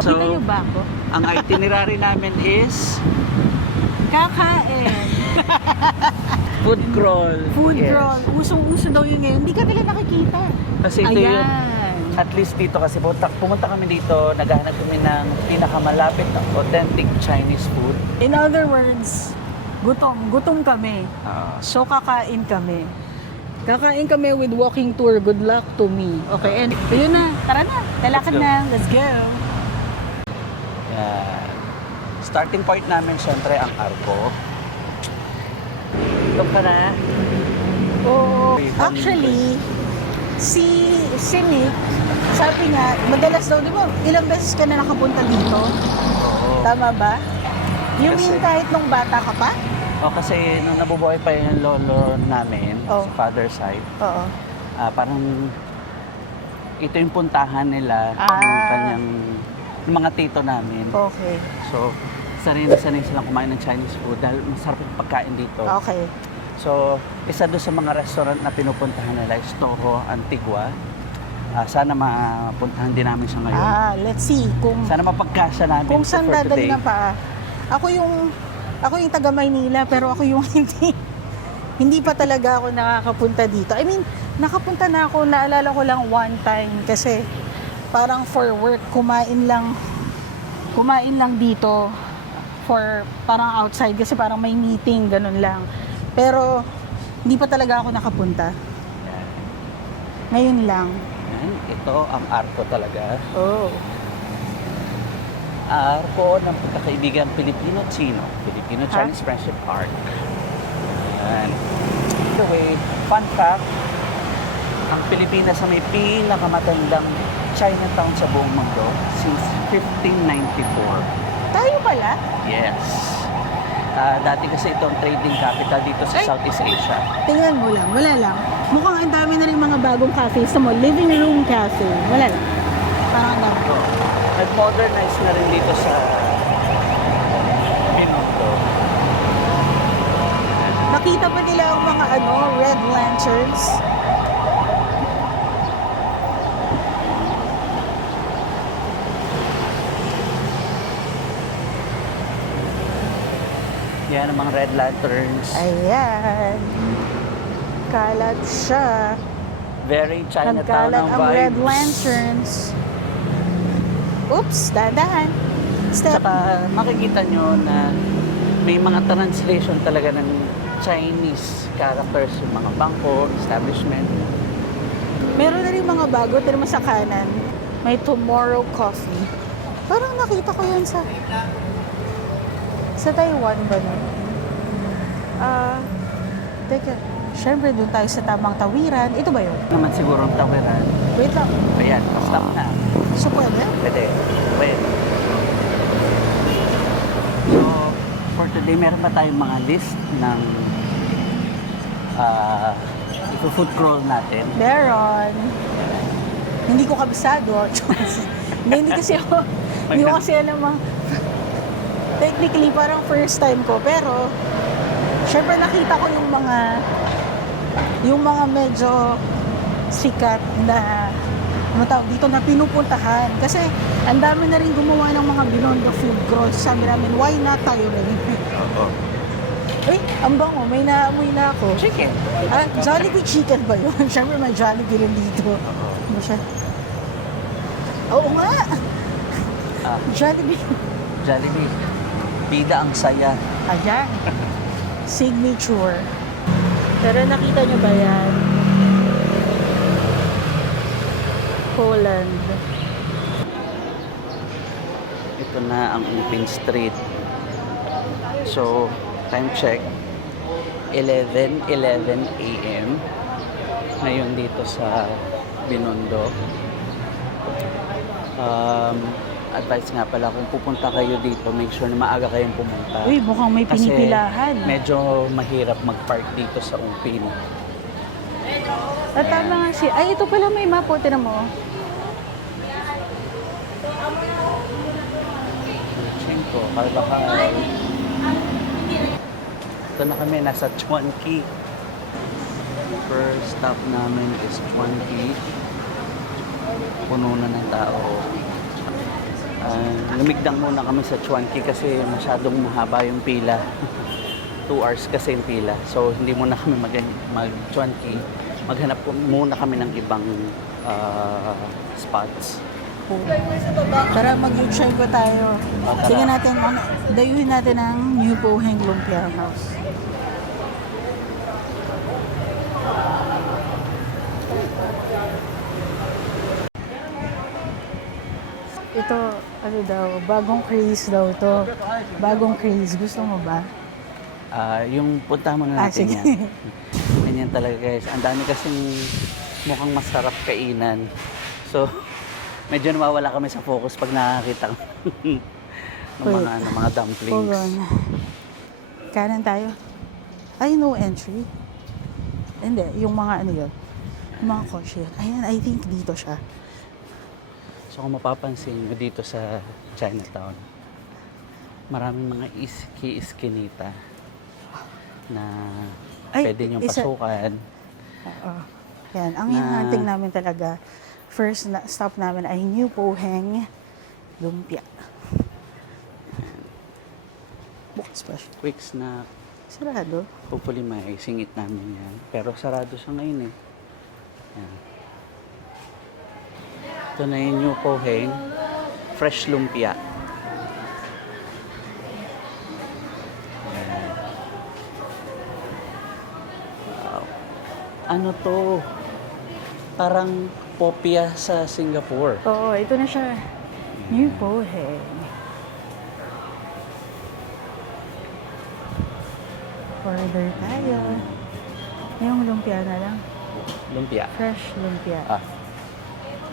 So, kita niyo ba ako? Ang itinerary namin is kakain. food crawl. Food Yes. crawl. Usong-uso daw yun ngayon. Hindi ka nila nakikita. Kasi ito yung, Ayan. at least dito kasi pumunta kami dito, naghahanap kami ng pinakamalapit na authentic Chinese food. In other words, gutom kami. Ah, So kakain kami. Kakain kami with walking tour. Good luck to me. Okay, and yun na. Tara na. Lalakad Let's go. na. Let's go. yan. Starting point namin syempre ang Arco. Ito pa na. Oo. Actually, si Nick, sabi nga, madalas daw, di ba, ilang beses ka na nakapunta dito? Oo. Tama ba? You Kasi- mean kahit nung bata ka pa? O kasi nung nabubuhay pa yung lolo namin Oh. sa father side, Oo. parang ito yung puntahan nila ng kanyang ng mga tito namin. Okay. So, sanay na sanay silang kumain ng Chinese food dahil masarap yung pagkain dito. Okay. So, isa doon sa mga restaurant na pinupuntahan nila is Toho Antigua. Sana mapuntahan din namin siya ngayon. Let's see kung Sana mapagkasya namin kung for saan today. dadali na pa. Ako yung taga Maynila, pero ako yung hindi pa talaga ako nakakapunta dito. I mean, nakapunta na ako, naalala ko lang one time kasi parang for work kumain lang dito for parang outside kasi parang may meeting, ganun lang. Pero hindi pa talaga ako nakapunta. Yan. Ngayon lang. Yan. Ito ang Arco talaga. Oh. Arco ng pagkakaibigan Pilipino-Chino, Filipino-Chinese Friendship Park. Yan. By the way, fun fact, ang Pilipinas ay may pinakamatandang Chinatown sa buong mundo since 1594. Tayo pala? Yes. Dati kasi itong trading capital dito sa Southeast Asia. Tingnan mo lang, wala lang. Mukhang ang dami na rin mga bagong cafes mo. Living room cafe. Wala lang. Parang ang dami. Nag-modernize na rin dito sa Binondo. Nakita pa nila ang mga red lanterns. Yan ang mga red lanterns. Ayan. Kalat siya. Very Chinatown Nagkalat ang ang vibes. red lanterns. Oops, dahan-dahan. Step. Saka makikita nyo na may mga translation talaga ng Chinese characters, yung mga bangko, establishment. Meron na rin mga bago. Pero sa kanan, may Tomorrow Coffee. Parang nakita ko yun sa Taiwan ba nun? Teka, syempre doon tayo sa tamang tawiran. Ito ba yun? Naman siguro ang tawiran. Wait lang. Ayan, stop na. So, pwede? Pwede. Pwede. So, for today, meron pa tayong mga list ng food crawl natin. Meron. Hindi ko kabisado. hindi kasi ako alam ang technically parang first time ko, pero syempre nakita ko yung mga medyo sikat na dito na pinupuntahan kasi ang dami na rin gumawa ng mga Binondo food crawls. Sabi namin, why not tayo rin? Oo. Uy, ang bango, may naamoy na ako. Chicken. Jollibee chicken ba yun? Syempre may Jollibee rin dito. Ano siya? Oo nga! Jollibee. Jollibee. Bida ang saya. Ayan. Signature. Pero nakita nyo ba yan? Poland. Ito na ang Upin Street. So, time check. 11:11 a.m. Ngayon dito sa Binondo. Advice nga pala, kung pupunta kayo dito, make sure na maaga kayong pumunta. Uy, mukhang may Kasi pinipilahan. medyo mahirap mag-park dito sa Upin. At tama nga siya. Ay, ito pala may map. O, tinan mo. Chinko, Carvajal. Ito na kami, nasa Chuanqi. First stop namin is Chuanqi. Puno na ng tao. Lumigdang muna kami sa Chuanqi kasi masyadong mahaba yung pila. 2 hours kasi yung pila. So, hindi muna kami mag-Chuanqi. Maghanap muna kami ng ibang spots. Tara, mag-shine ko tayo. Tara. Tingnan natin, dayuhin natin ang New Poheng Lumpia House. Ito, ano daw, bagong craze daw to. Bagong craze. Gusto mo ba? Yung punta muna natin sige. yan. Ganyan talaga guys. Ang dami kasing mukhang masarap kainan. So, medyo nawawala kami sa focus pag nakakita ng mga Hold dumplings. on. Kanan tayo. Ay, no entry. Hindi, yung mga ano yun. Yung mga kotse yun. Ayan, I think dito siya. So kung mapapansin mo dito sa Chinatown, maraming mga iski-iskinita na pwede niyong pasukan. Oo. Yan, ang hinahanting namin talaga, first stop namin ay New Poheng Lumpia. Bukas pa siya. Quick snack. Sarado. Hopefully may singit namin yan. Pero sarado siya ngayon eh. Yan. Ito na yung New Poheng Fresh Lumpia. Yan. Wow. Ano to? Parang popia sa Singapore. Oo, ito na siya. New Poheng. Order tayo. Yung lumpia na lang. Lumpia. Fresh lumpia.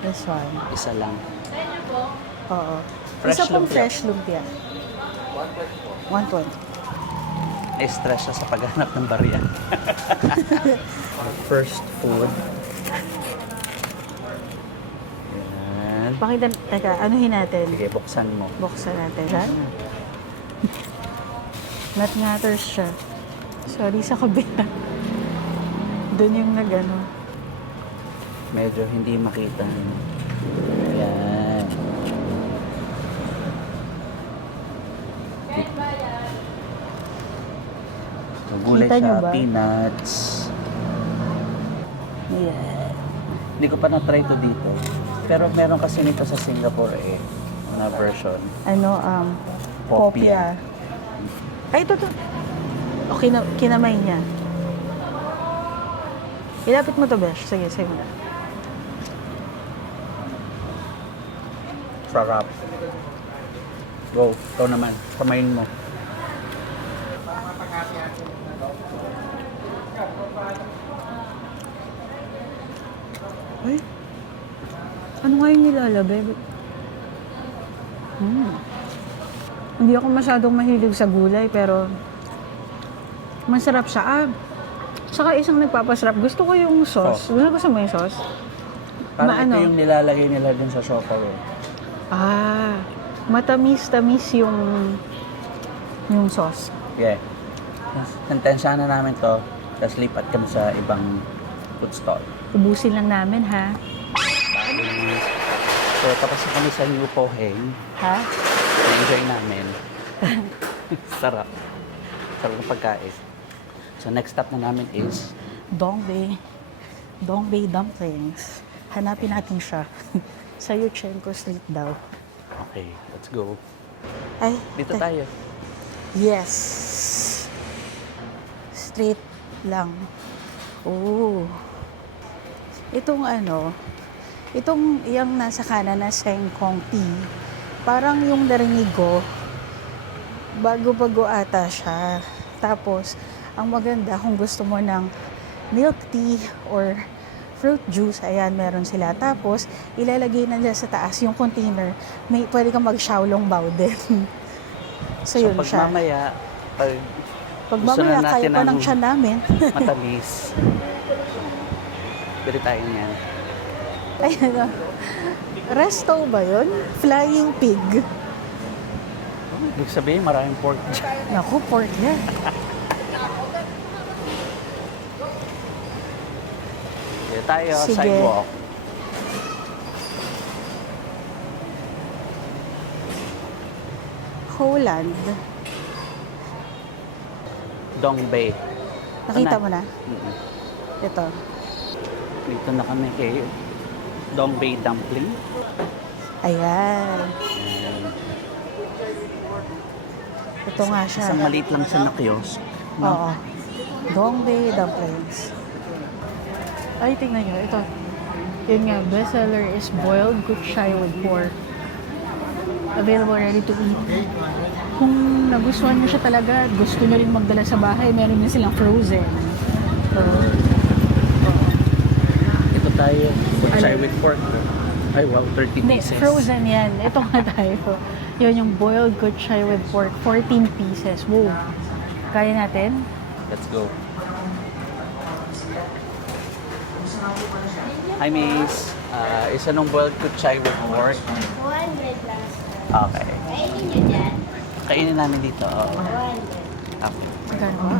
This one. Isa lang. Oo. Fresh Isa pong lumpia. fresh lumpia. 120. Extra siya sa paghanap ng barya. First food. Yan. Pakita, teka, anuhin natin. Sige, buksan mo. Buksan natin. Yan. Nut ngatters siya. Sorry sa kabila. Doon yung nagano. Medyo hindi makita. Yan. Gulay Kita niyo siya, ba? peanuts. Yeah. Hindi ko pa na-try to dito. Pero meron kasi nito sa Singapore eh, na version. Ano, popia. Ay, ito. O, kinamay niya. Ilapit mo to, Besh. Sige, sige mo. Sarap. Go, ikaw naman. Kamayin mo. Ay, ano nga yung nilalabi? Hindi ako masyadong mahilig sa gulay, pero masarap siya. Saka isang nagpapasarap. Gusto ko yung sauce. Gusto mo yung sauce? Parang Maano? ito yung nilalagay nila dun sa Shokaw. Matamis-tamis yung sauce. Yeah. Sentensya na namin to, tapos lipat kami sa ibang food stall. Ubusin lang namin, ha? So, tapos na kami sa New Poheng. Ha? Na-enjoy namin. Sarap. Sarap ng pagkain. So, next stop na namin is Dongbei. Dongbei dumplings. Hanapin natin siya. Sa Yuchenko Street daw. okay, let's go. Ay, Dito tayo. Yes. Straight lang. Oh. Itong yung nasa kanan na Sengkong Tea, parang yung narinig ko, bago-bago ata siya. Tapos, ang maganda kung gusto mo ng milk tea or fruit juice, ayan, meron sila. Tapos, ilalagay na dyan sa taas yung container, pwede kang mag-xiaolong bao din. So, yun pag siya. mamaya, pag Pag gusto mamaya, na kaya natin pa ng ng siya namin. matamis, bili tayo niyan. Ay, ano, resto ba yun? Flying pig. Ibig sabihin, maraming pork dyan. Naku, pork yan. Dito tayo, Sige. sidewalk. Holland. Dongbei. Nakita Ano? mo na? Mm-mm. Ito. Dito na kami kay Dongbei Dumpling. Ayan. And Ito nga siya. isang maliit lang siya na kiosk. No? Oo. Dongbei dumplings. Ay, tingnan nyo. Ito. Yun nga, bestseller is boiled gutschai with pork. Available ready to eat. Kung nagustuhan nyo siya talaga, gusto nyo rin magdala sa bahay, meron din silang frozen. So, Ito tayo. Chai Ano? with pork. Ay wow, 30 hindi, pieces. frozen yan. Ito nga tayo. Yun yung boiled gutschai with pork. 14 pieces. Wow. Kaya natin? Let's go. Hi, miss. Isa nung boiled kuchay with pork. 200 lang, sir. Okay. Kainin nyo dyan. Kainin namin dito. 200. Okay. Magkano ba?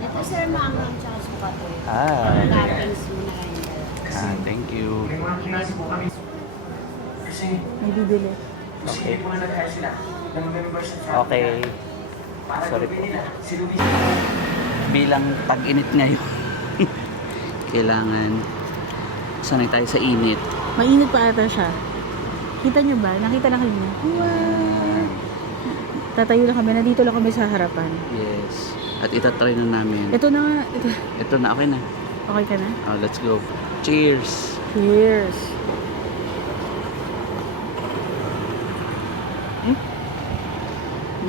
Ito, sir, maangang tsaka suka po. Ah, Toppings mo na kayo. thank you. May bibili. Okay. Okay. Sorry po. Bilang tag-init ngayon, kailangan sanay tayo sa init. Mainit pa ata siya. Kita nyo ba? Nakita na kayo niya? Wow! Tatayo lang kami. Nandito lang kami sa harapan. Yes. At itatry na namin. Ito na nga. Ito. Ito na, okay na. Okay ka na? Oh, let's go. Cheers! Cheers!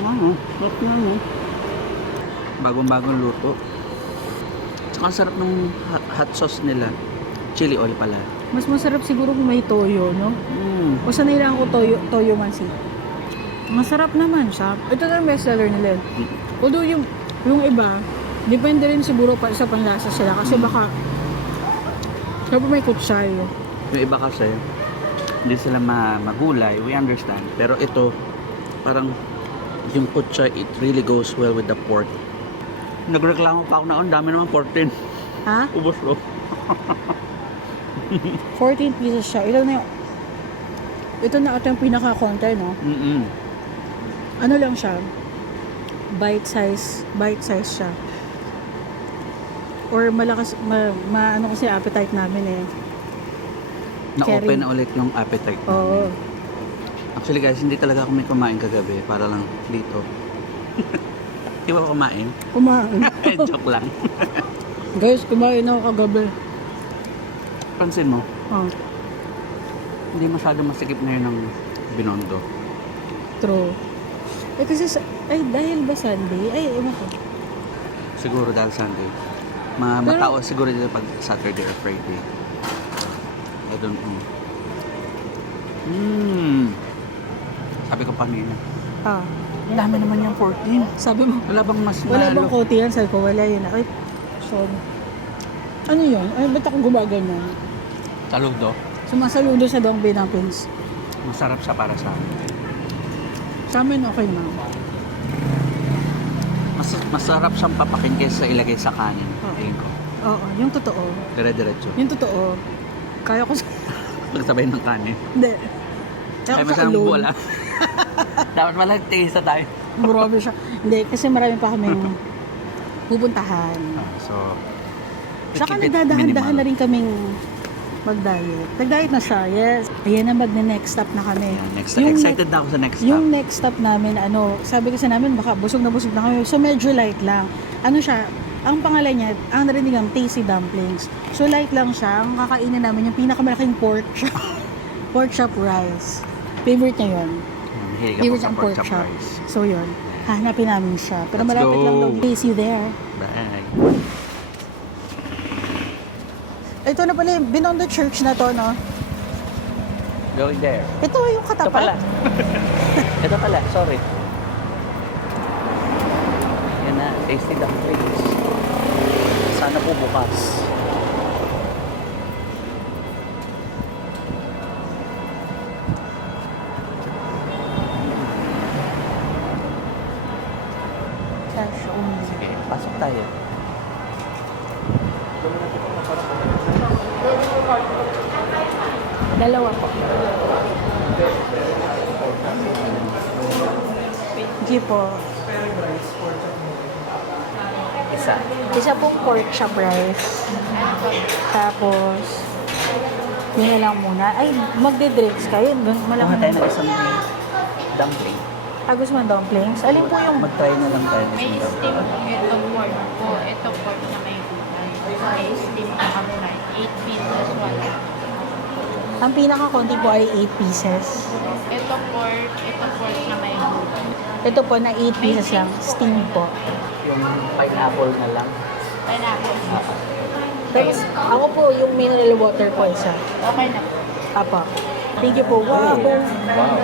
Ano? Sarap na, no? Bagong-bagong luto. Tsaka ang sarap ng hot sauce nila. Chili oil pala. Mas masarap siguro kung may toyo, no? O sanay lang ako toyo mansi. Masarap naman siya. Ito na yung bestseller nila. Although yung iba, depende rin siguro pa sa panlasa sila. Kasi baka, syempre may kutsay. Yung iba kasi, hindi sila magulay. We understand. Pero ito, parang yung putsa, it really goes well with the pork. Nagreklamo pa ako na, ang dami naman pork din. Ha? Ubos lo. 14 pieces siya. Ilan na yung... Ito na ito yung pinaka-konti, no? Ano lang siya? Bite size siya. Or malakas, ano kasi appetite namin eh. Na-open Cherry. na ulit yung appetite Oo. namin. Actually guys, hindi talaga kami kumain kagabi para lang dito. Di ba kumain? Kumain. Joke lang. Guys, kumain ako kagabi. Pansin mo, Oh, hindi masyado masikip na yun ng Binondo. true. Eh kasi, dahil ba Sunday? Ay, ewan ko. Siguro dahil Sunday. Pero- Matao siguro dito pag Saturday or Friday. I don't know. Sabi ko kanina. Ah, Ang dami naman yung 14. sabi mo, Wala bang mas wala malo? bang kote yan? Sabi ko, wala yun. Ay, sorry. Ano yun? Ay, ba't ako gumaganyan? Saludo. Sumasaludo sa Dongbei dumplings. Masarap siya para sa akin. Sa amin, okay na. Masarap siyang papakin kaysa ilagay sa kanin. Oo. Tingin ko. Oo, yung totoo. Dire-diretso. Yung totoo. Kaya ko sa... Pagsabay ng kanin. Hindi. Kaya Ay, ko sa masarap alone. wala. Dapat malang taste na tayo. Grabe siya. Hindi, kasi marami pa kaming pupuntahan. So, Saka keep it nagdadahan-dahan na minimal. rin kaming mag-diet. Nag-diet na siya, yes. Ayan na, mag-next stop na kami. Yeah, next stop. Excited na ako sa next stop. Yung next stop namin, sabi kasi namin, baka busog na kami. So, medyo light lang. Ano siya, ang pangalan niya, ang narinig ng tasty dumplings. So, light lang siya. Ang kakainin namin, yung pinakamalaking pork chop. Pork chop rice. Favorite niya yun. Mahilig ako Favorite sa ang pork pork chop chop. rice. So, yun. Hanapin namin siya. Pero Let's malapit go. lang daw. See you there. Bye. Ito na pala yung Binondo Church na to, no? Going there. Ito yung Ito pala. katapat. Ito pala, sorry. Yan na, tasty dumplings. Sana po bukas. Cash only. Sige, pasok tayo. Dalawa po. Thank you po. Isa. Isa pong pork chop rice. Tapos, yun na lang muna. Ay, magde-drinks kayo. Kuha Malaki tayo ng isang dumpling. Gusto mo dumplings? Alin po yung... Mag-try na lang tayo ng May isang steam dumpling. ito pork po. Ito pork na may gulay. May steam na kamay. 8 pieces wala. Ang pinaka-konti po ay 8 pieces. Ito pork na may gulay. Ito po na 8 pieces lang. Steam po. Yung pineapple na lang. Pineapple. Tapos, ako po yung mineral water po isa. Okay na po. Apa. Thank you po. Wow. Wow.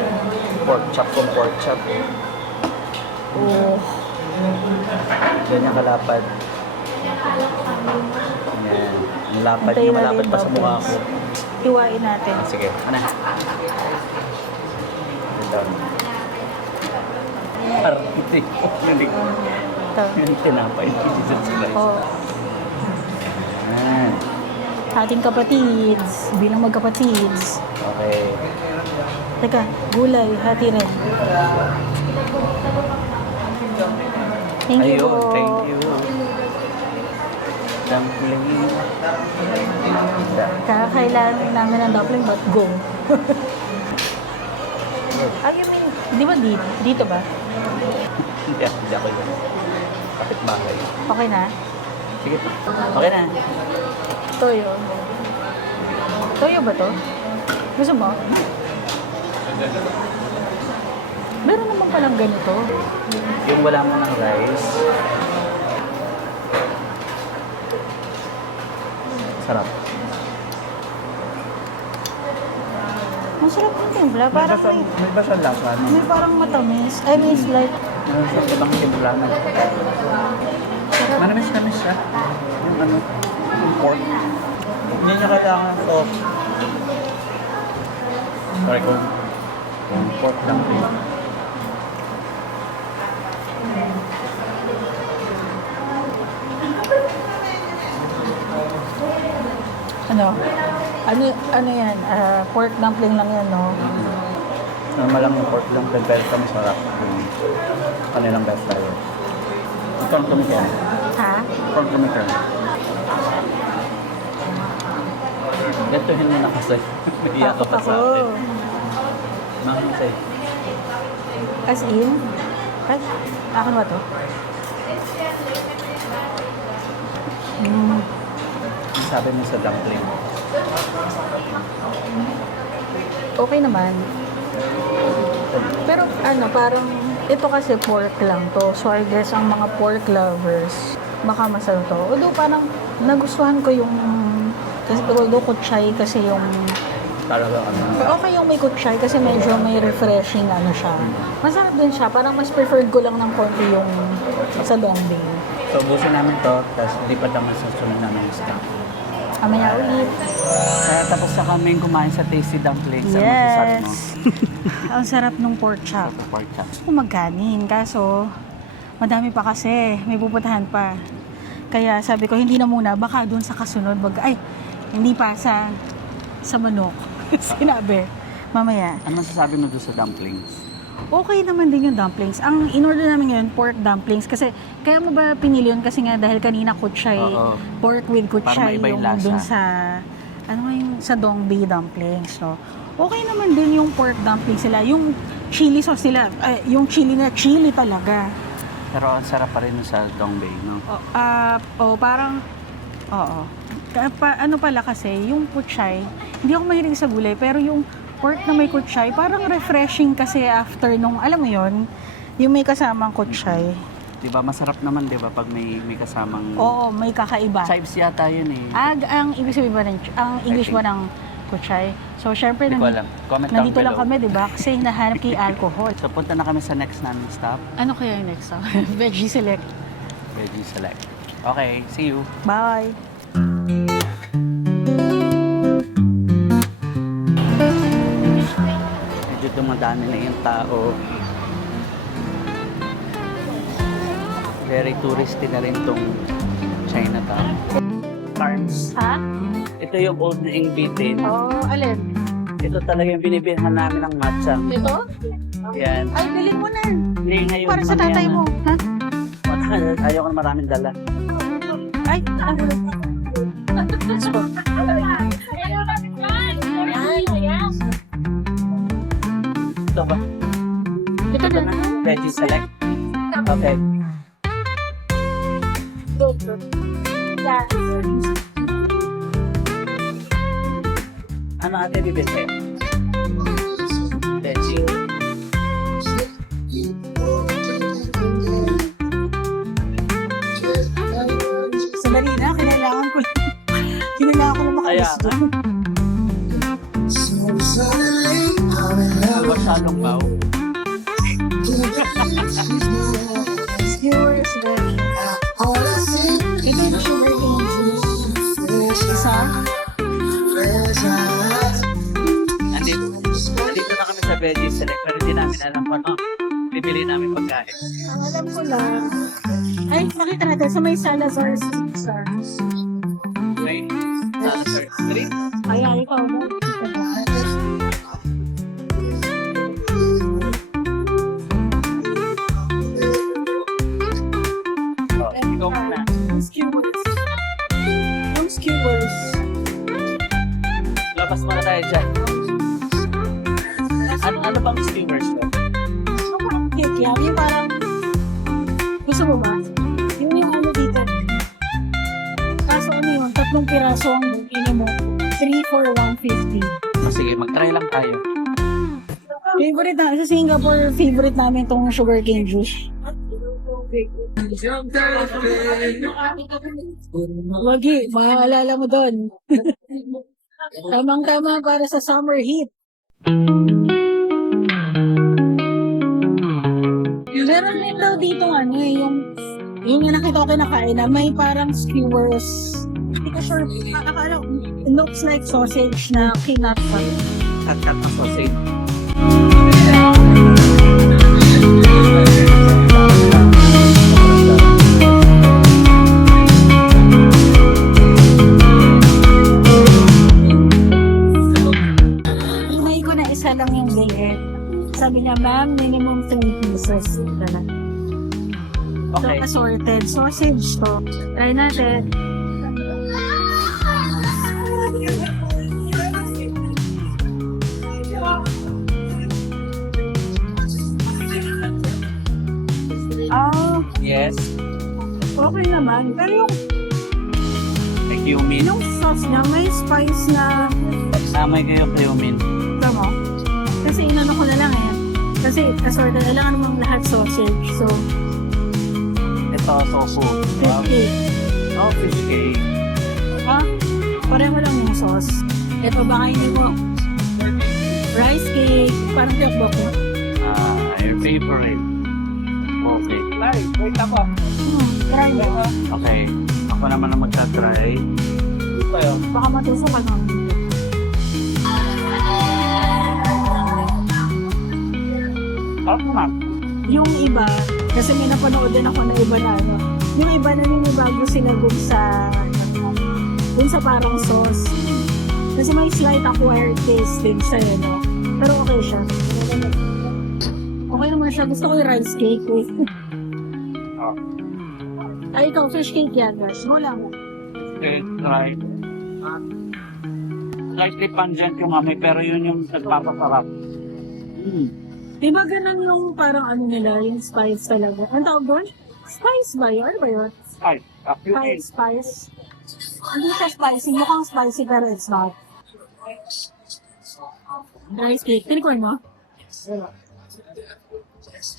Pork chop kung pork chop. Oh. Ganyan kalapad. Yan. Ang lapad Hintayin niya, malapad natin pa sa mukha ko. dumplings. Hiwain natin. Sige, ano? Ito. Parang hindi ko. Ito. Yung tinapay. Jesus Christ. Oh. Yan. Ating kapatids. Bilang magkapatids. Okay. Teka, gulay. Hati rin. Thank you Ayun, po. thank you. Dumpling. Kakailangan namin ng dumpling, but go. You mean, di ba dito ba? Hindi ako yun. Kapit bahay. Okay na? Sige. Okay na. Toyo. Toyo ba to? Gusto mo? Meron naman palang ganito. Yung wala mo ng rice. Sarap. Ang sarap ng timpla. Parang May ba siyang lasa? No? may parang matamis. I mean, it's like, Meron siya ibang timpla na. sarap. Manamis-namis siya. Yung ano, yung pork. Hindi niya kailangan sauce. Sorry kung pork dumpling. Ano yan? Pork dumpling lang yan, no? Normal lang yung pork dumpling pero ito masarap. Yung kanilang best tayo. Ito ang tumikin. Ha? Pork tumikin. Gantuhin mo na kasi. Iyak ka Takot pa sa ako. akin. Mahusay. As in? Ay, akin ba to? Sabi mo sa dumpling. Okay naman. Pero parang, ito kasi pork lang to. So I guess ang mga pork lovers, baka masarap to. Although parang nagustuhan ko yung, kasi although kutsay kasi yung, Talaga ano. okay yung may kutsay kasi medyo may refreshing ano siya. Masarap din siya. Parang mas preferred ko lang ng konti yung sa Dongbing. So, ubusin namin to, tapos lipat naman sa sunod namin yung stop. Amaya ulit. Tapos na kami kumain sa tasty dumplings. Ano masasabi mo? Yes. Ang sarap nung pork chop. Sa pork chop. Gusto ko magkanin, kaso madami pa kasi, may pupuntahan pa. Kaya sabi ko, hindi na muna, baka doon sa kasunod, hindi pa sa manok. Sinabi, mamaya. Ano masasabi mo doon sa dumplings? Okay naman din yung dumplings. Ang in-order namin ngayon, pork dumplings. Kasi, kaya mo ba pinili yun? Kasi nga, dahil kanina kutsay, Oo. pork with kutsay Parang maiba yung yung lasa. dun sa, sa Dongbei dumplings. So, okay naman din yung pork dumplings sila. Yung chili sauce nila, yung chili na chili talaga. Pero ang sarap pa rin sa Dongbei, no? Parang, oo. Ano pala kasi, yung kutsay, hindi ako mahilig sa gulay, pero yung pork na may kutsay, parang refreshing kasi after nung, alam mo yon, yung may kasamang kutsay. Diba, masarap naman, diba, pag may kasamang... Oo, may kakaiba. Chives yata yun eh. Ang ibig sabihin ba ang English ba ng kutsay? So, syempre, Hindi ko alam. Comment down nandito lang below. kami, di ba? Kasi hinahanap kay alcohol. So, punta na kami sa next namin stop. Ano kaya yung next stop? Veggie Select. Veggie Select. Okay, see you. Bye! Medyo dumadami na yung tao. Very touristy na rin tong Chinatown. Cards. Ha? Ito yung old na ingbitin. Oo, alin? Ito talaga yung binibilhan namin ng matcha. Ito? Yan. Ay, bilhin mo na. Hindi ngayon. Para sa mamaya tatay na. mo. Ha? Ayaw ko na maraming dala. Ay, ano? Let's go. Ito ba? Ito na. Veggie select. Okay. Ano ate bibili? Veggie. Sandali na, kailangan ko na makalis Kaya, doon. Masyadong baw. Skewers, veggie. Ito yung sugar cane juice. Isa. Nandito na kami sa veggie select pero hindi namin alam kung ano bibili namin pagkain. Ang alam ko lang. Ay, nakita natin sa may Salazar's Pizza. Okay? Salazar Street. Ay, ikaw mo. Oh, ikaw muna. Yung skewers. Yung skewers. Labas muna tayo dyan. Ano bang steamers ko? Ano parang cake yan? Yung parang... Gusto mo ba? Yung ano dito. Kaso ano yun? 3 piraso ang ini mo. 3 for 150. Sige, mag-try lang tayo. Favorite na. Sa Singapore, favorite namin tong sugarcane juice. Wagi, maalala mo doon. Tamang-tama para sa summer heat. Meron din daw dito ano yung nakita ko kinakain na may parang skewers. Hindi ko sure. Akala, it looks like sausage na kinat pa. Cut na sausage. Hinay ko na isa lang yung layer. Sabi niya, ma'am, minimum 3 pieces. Okay. So, assorted sausage to. Try natin. Ah, Yes. okay naman. Pero Cumin. yung sauce niya, may spice na, Samay kayo cumin. tama. Kasi inano ko na lang eh. Kasi assorted, kailangan namang lahat sausage. So, Ito, tofu. Wow. 50. Oh, fish cake. Ha? Pareho lang yung sauce. Ito ba kainin mo? Rice cake. Parang tiyok ko. Your favorite. Okay. Wait ako. Try mo. Okay. Ako naman ang magta-try. Baka matusok ka naman. Parang naman. Yung iba, kasi may napanood din ako na iba na ano. Yung iba naninibago sila dun sa parang sauce. Kasi may slight acquired taste din siya, no? Pero okay siya. Okay naman siya. Gusto ko yung rice cake. Ay, ikaw, fish cake yan, guys. Go lang. Okay, try. Slightly pungent yung amoy, pero yun yung nagpapasarap. Diba ganun yung parang ano nila, yung spice talaga? Ang tawag doon? Spice ba yun? Ano ba yun? Spice. Spice. Hindi siya spicy. Mukhang spicy pero it's not. Rice cake. Tinikon mo?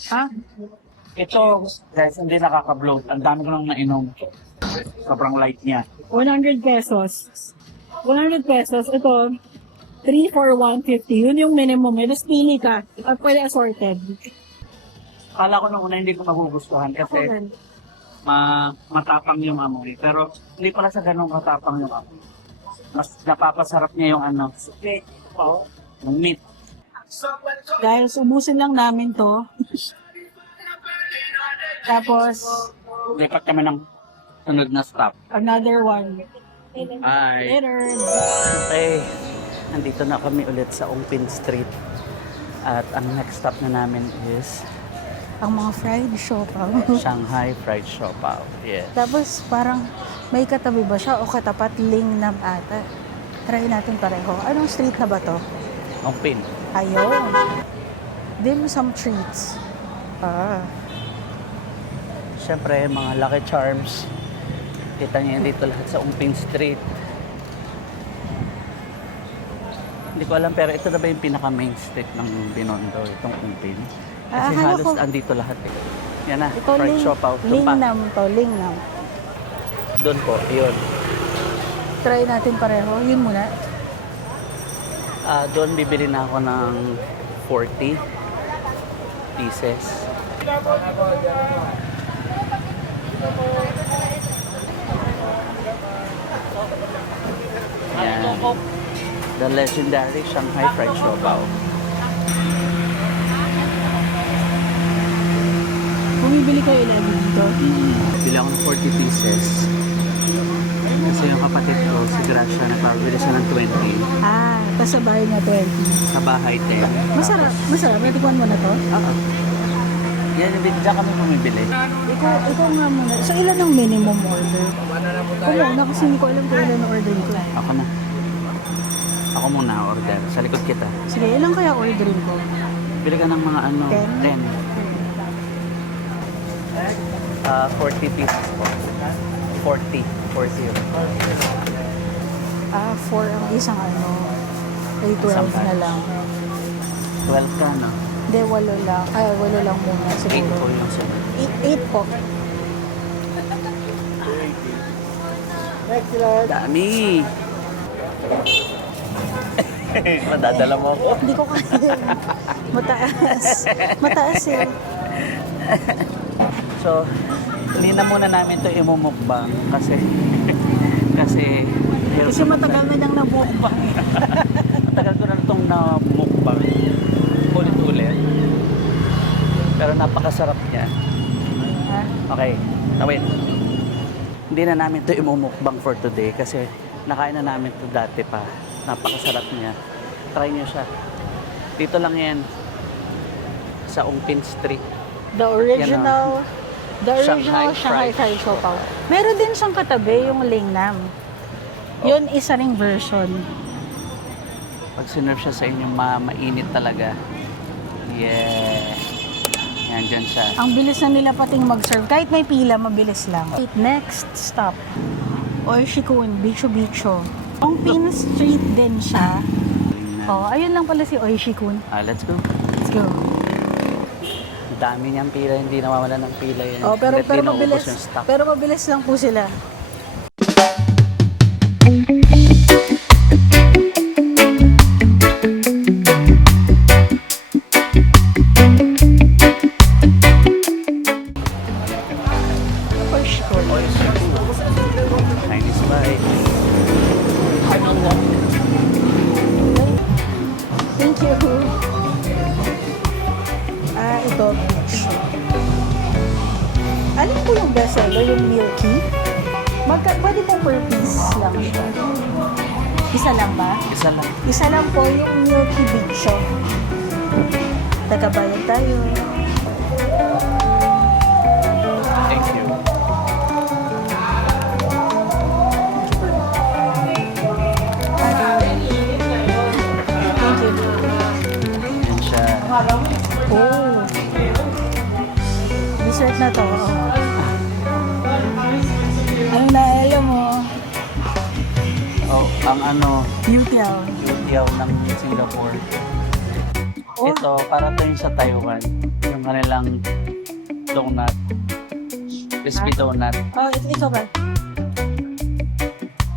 Ha? Ito, guys, hindi nakaka-bloat. Ang dami ko nang nainom. Sobrang light niya. 100 pesos. 100 pesos. Ito, 3 for 150. Yun yung minimum. Tapos pili ka. At pwede assorted. Kala ko nung una hindi ko magugustuhan kasi matapang yung amoy. Pero hindi pala sa ganun matapang yung amoy. Mas napapasarap niya yung ano. Yung meat. Guys, ubusin lang namin to. Tapos, Lipat kami ng sunod na stop. another one. Hi. Later. Okay. Nandito na kami ulit sa Ongpin Street. At ang next stop na namin is Ang mga fried siopaw. Shanghai Fried Siopaw. Yes. Tapos parang may katabi ba siya o katapat Lingnam ata. Try natin pareho. Anong street na ba to? Ang pin. Ayun. Dim sum treats. Ah. Siyempre, mga Lucky Charms. Kita niyo dito lahat sa Ungpin Street. Hindi ko alam, pero ito na ba yung pinaka-main street ng Binondo, itong Ungpin? Kasi akala halos ko- andito lahat eh. Yan na, Ito fried siopaw. Doon pa. Lingnam to, Lingnam. Doon po, yun. Try natin pareho. Yun muna. Doon bibili na ako ng 40 pieces. Yan. The legendary Shanghai Fried Siopaw. Bumibili kayo lagi dito. Bili ako ng 40 pieces. Kasi yung kapatid ko, si Gracia, nagpabili siya ng 20. Ah, tapos sa bahay niya 20. Sa bahay 10. Masarap. Masarap. Natikman mo na to? Oo. Yan, diyan kami bumibili. Ikaw nga muna. So, ilan ang minimum order? Una kasi hindi ko alam kung ilan ang order ko. Ako na. Ako muna order. Sa likod kita. Sige, ilan kaya ordering ko? Bili ka ng mga 10? 40 pieces po. 40. 40. Ah, 4 ang isang Ay, 12 Isang na batch. lang. 12 ka na. Hindi, 8 lang. Ay, 8 lang muna 8 po siguro. yung sunod. 8 po. Dami! Madadala mo ako. Hindi ko kaya. Mataas. Mataas eh. So, hindi na muna namin to imumukbang kasi kasi Kasi matagal na niyang nabukbang. matagal ko na itong namukbang ulit-ulit. Pero napakasarap niya. Ha? Okay, wait. Hindi na namin to imumukbang for today kasi nakain na namin to dati pa. Napakasarap niya. Try niyo siya. Dito lang yan sa Ungpin Street. The original Shanghai Shanghai Fried Fried Siopaw. Meron din siyang katabi, yung Lingnam. Yun, isa ring version. Pag sinerve siya sa inyo, mainit talaga. Yeah. Yan, dyan siya. Ang bilis na nila pating mag-serve. Kahit may pila, mabilis lang. Next stop, Oishikun, Bicho Bicho. Ongpin Street din siya. Oh, ayun lang pala si Oishikun. Let's go. Let's go. Ang dami niyang pila, hindi nawawala ng pila yan. Oh, pero Hanggat di naubos mabilis. yung stock. Pero mabilis lang po sila. Oishikun. Chinese bite. Thank you. Ito, beach. Alin po yung bestseller? Yung milky? Pwede po per piece lang siya. Isa lang ba? Isa lang. Isa lang po yung milky beach. Tagabayan tayo. Thank you. Thank you. Yan siya. Oh. Dessert na to. Ano na alam mo? Oh, ang Youtiao. youtiao ng Singapore. Oh. Ito, para to yun sa Taiwan. Yung kanilang donut. Crispy donut. Oh, ito ba?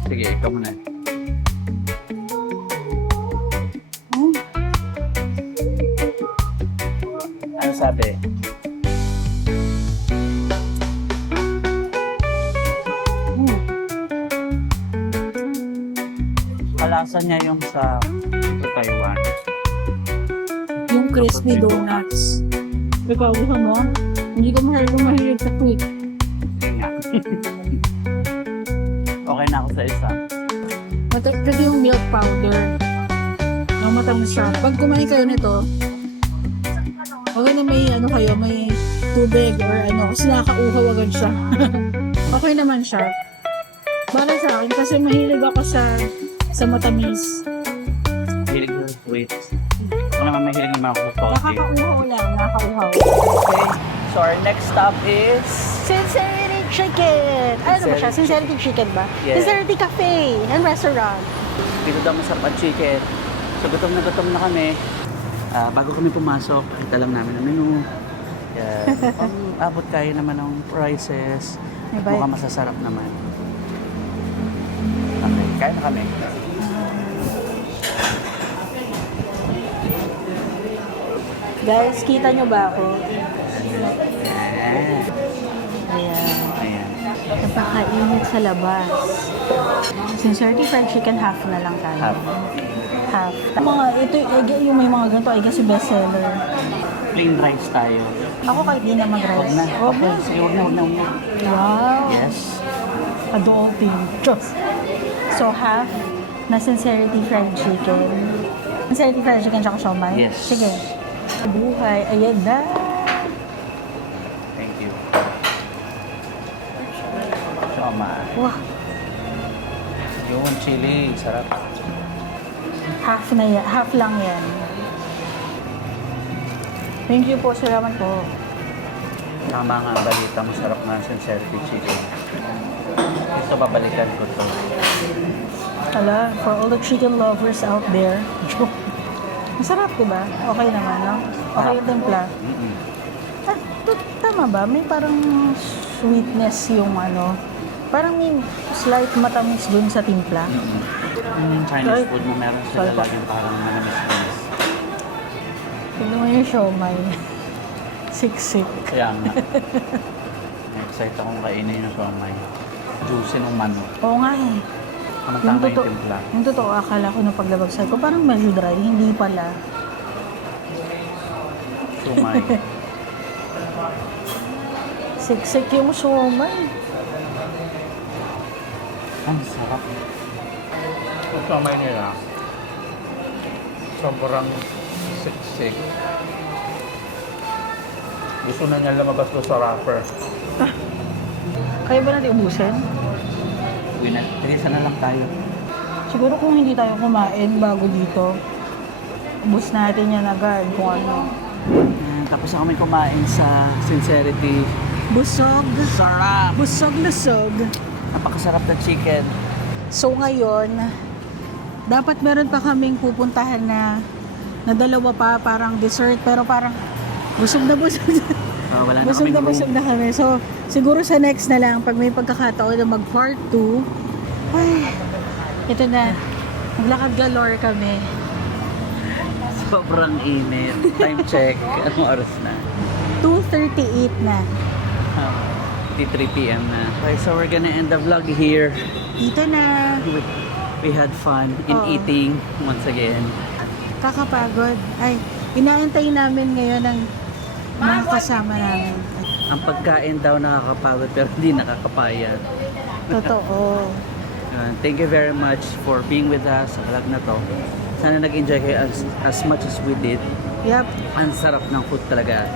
Sige, ikaw muna. Hmm. Ano sabi? Hmm. Kalasa niya yung sa Taiwan. Yung crispy donuts. Ikaw, gusto mo? Hindi ko mahilig sa quick. Yun nga. Okay na ako sa isa. Kasi yung milk powder. Ang matamis siya. Pag kumain kayo nito, sana may ano kayo, may tubig or ano, kasi nakakauhaw agad siya. Okay naman siya. Para sa akin, kasi mahilig ako sa matamis. Hilig ko sweet. Ako naman mahilig naman ako sa salty. Nakakauhaw lang, nakakauhaw. Okay. So our next stop is... Sincerity Chicken! Ano ba siya? Sincerity Chicken ba? Yeah. Sincerity Cafe and Restaurant. Dito daw masarap ang chicken. So gutom na kami. Bago kami pumasok, kita lang namin ang menu. Abot kaya naman ng prices. May bayad. Mukhang masasarap naman. Okay, kaya na kami. Guys, kita nyo ba ako? Ayan. Ayan. Ayan. Napakainit sa labas. Sincerity fried chicken, half na lang tayo. Half. Half. Ito, yung may mga ganito, ay kasi bestseller. Plain rice tayo. Ako kahit di na mag-rice. Huwag na. Huwag Okay, na. sige, huwag na. Wow. Yes. Adulting. Diyos. So, half na sincerity fried chicken. Sincerity fried chicken tsaka siomai? Yes. Sige. Buhay. Ayan na. Thank you. Sioma. Wow. Yung chili, sarap. Half na yan. Half lang yan. Thank you po. Salamat po. Tama nga ang balita, masarap nga ang sincerity chicken. Gusto babalikan ko to. Hala, for all the chicken lovers out there. Joke. Masarap, diba? Okay naman, no? Okay yung timpla. Mm-mm. Tama ba? May parang sweetness yung ano. Parang may slight matamis dun sa timpla. Yung Chinese Right. food mo, meron sila Sorry po. laging parang manamis-namis. Tignan mo yung siomay. Siksik. Kaya nga. Excited akong kainin yung siomay. Juicy ng manok. Oo nga eh. Tama-tama yung timpla. Yung totoo, akala ko nung paglabagsak ko, parang medyo dry. Hindi pala. Siomay. Siksik yung siomay. Ang sarap. Yung siomay nila, sobrang siksik. Gusto na niya lumabas ko sa wrapper. Kaya ba natin ubusin? Tirisa na lang tayo. Siguro kung hindi tayo kumain bago dito, ubus natin yan agad kung ano. Tapos ako may kumain sa Sincerity. Busog. Sarap! Busog na sog. Napakasarap na chicken. So ngayon, dapat meron pa kaming pupuntahan na dalawa pa, parang dessert, pero parang busog na busog. Wala na Busog kaming na room. busog na kami. So, siguro sa next na lang, pag may pagkakataon na mag part 2, ay, ito na, maglakad galore kami. Sobrang init. Time check. Anong oras na? 2:38 na. 3 p.m. na. Okay, so we're gonna end the vlog here. Dito na. We had fun in Oo. eating once again. Kakapagod. Ay, inaantay namin ngayon ang mga kasama namin. Ang pagkain daw nakakapagod pero hindi nakakapayat. Totoo. Thank you very much for being with us sa vlog na to. Sana nag-enjoy kayo as much as we did. Yep. Ang sarap ng food talaga.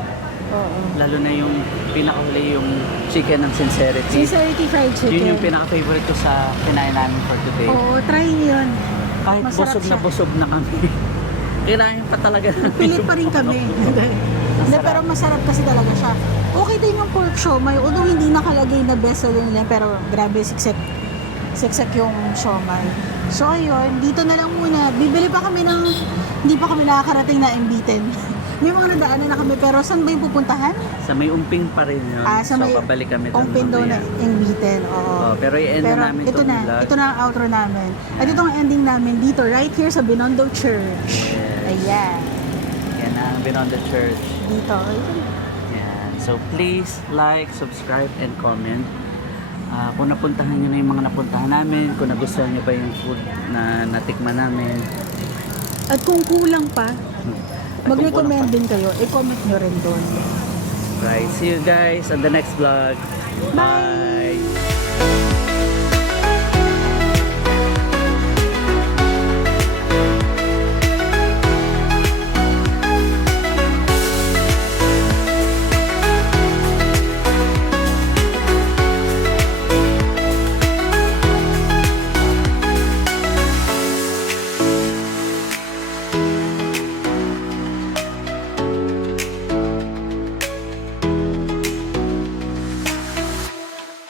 Oo. Lalo na yung pinakahuli yung chicken ng Sincerity. Sincerity fried chicken. Yun yung pinaka-favorite ko sa kinain namin for today. Oo, try niyo yun. Kahit Masarap busog na siya. busog na kami. Kinain pa talaga namin. Pilit yung pa rin kami. Hindi, Masarap. pero masarap kasi talaga siya. Okay din yung pork siomay. Although hindi nakalagay na best seller nila, pero grabe, siksik yung siomay. So ayun, dito na lang muna. Bibili pa kami ng, hindi pa kami nakakarating na Imbitin. May mga nadaanan na kami, pero saan ba yung pupuntahan? Sa may umping pa rin yun. Sa may babalik kami doon Open daw na mamaya. Imbitin. Oo. Pero i-end Pero na namin ito itong na, vlog. ito na ang outro namin. At ito ang ending namin dito, right here sa Binondo Church. Yes. Ayan. Yan ang Binondo Church. Dito. Yan. So please like, subscribe, and comment. Kung napuntahan nyo na yung mga napuntahan namin, kung nagustuhan nyo ba yung food na natikman namin. At kung kulang pa, At kung mag-recommend kulang din kayo. I-comment nyo rin doon. pa. Right. See you guys on the next vlog. Bye! Bye.